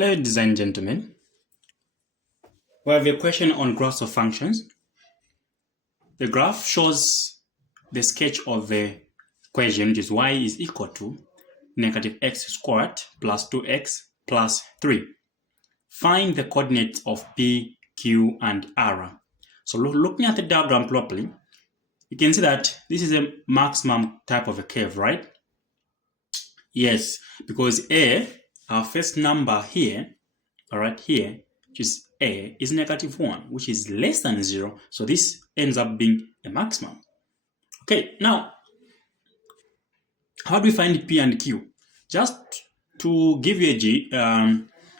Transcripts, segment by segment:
Ladies and gentlemen, we have a question on graphs of functions. The graph shows the sketch of the equation, which is y is equal to negative x squared plus 2x plus 3. Find the coordinates of P, Q, and R. So looking at the diagram properly, you can see that this is a maximum type of a curve, right? Yes, because A, our first number here, all right, here, which is A, is -1, which is less than 0. So this ends up being a maximum. Okay, now, how do we find P and Q? Just to give you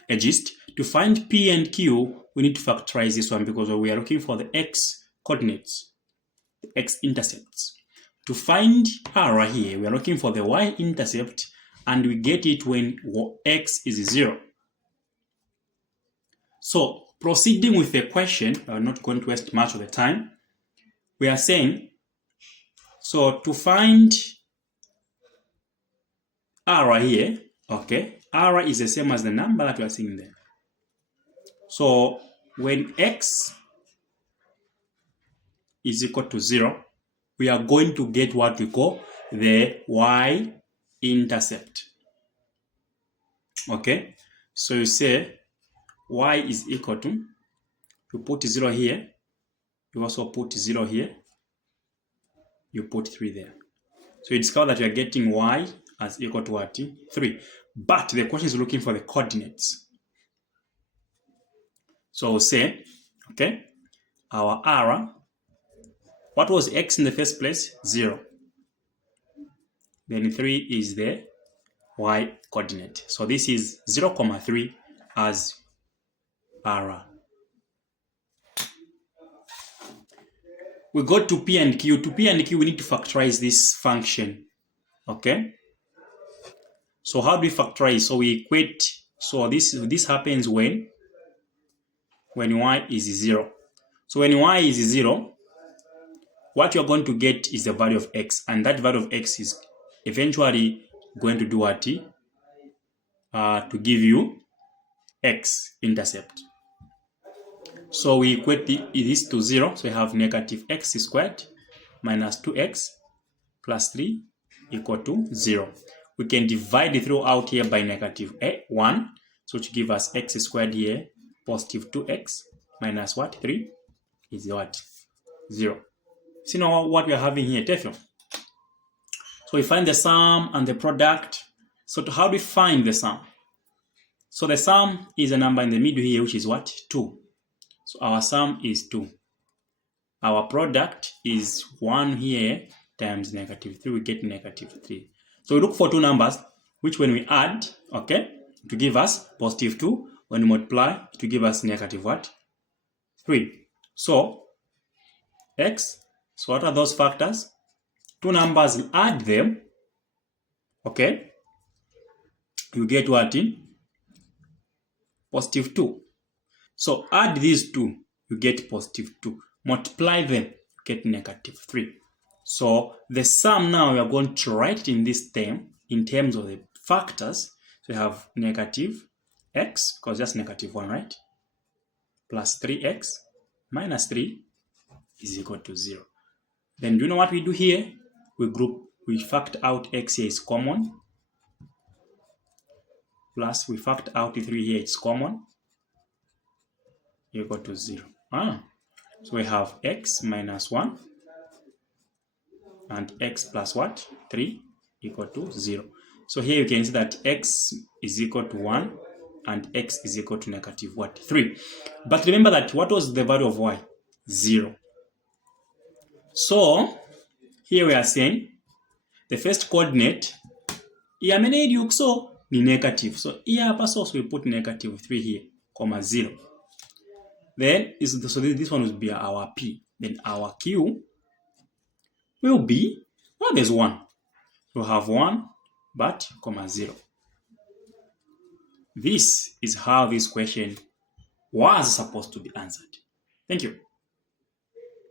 a gist, to find P and Q, we need to factorize this one because we are looking for the x coordinates, the x-intercepts. To find R here, we are looking for the y-intercept, and we get it when x is 0. So, proceeding with the question, I'm not going to waste much of the time. We are saying, so to find R here, okay, R is the same as the number that we are seeing there. So, when x is equal to 0, we are going to get what we call the y-intercept. Okay, so you say y is equal to, you put 0 here, you also put 0 here, you put 3 there. So you discover that you are getting y as equal to what? 3. But the question is looking for the coordinates. So we'll say, okay, our R, what was x in the first place? 0. Then 3 is the y coordinate. So this is 0, 3 as R. We go to P and Q. To P and Q, we need to factorize this function. Okay? So how do we factorize? So we equate. So this happens when y is 0. So when y is 0, what you're going to get is the value of x. And that value of x is eventually going to do what? To give you x-intercept. So we equate this to 0. So we have negative x squared minus 2x plus 3 equal to 0. We can divide it throughout here by -1. So to give us x squared here, positive 2x minus what? 3 is what? 0. See now what we are having here, Tefio. So we find the sum and the product. So how do we find the sum? So the sum is a number in the middle here, which is what? 2. So our sum is 2. Our product is 1 here times -3. We get -3. So we look for two numbers, which when we add, okay, to give us +2. When we multiply, to give us what? 3. So x. So what are those factors? Two numbers, add them, okay, you get what? +2. So add these two, you get +2. Multiply them, you get -3. So the sum now, we are going to write it in this term, in terms of the factors. So we have -x, because that's -1, right? Plus 3x minus 3 is equal to 0. Then do you know what we do here? We factor out x here is common. Plus we factor out 3 here, it's common. Equal to 0. So we have x minus 1 and x plus what? 3 equal to 0. So here you can see that x is equal to 1 and x is equal to -3. But remember that what was the value of y? 0. So here we are saying the first coordinate so ni negative. So here hapa so we put -3 here, 0. Then this one will be our P. Then our Q will be, well, there's 1. We'll have 1, but 0. This is how this question was supposed to be answered. Thank you.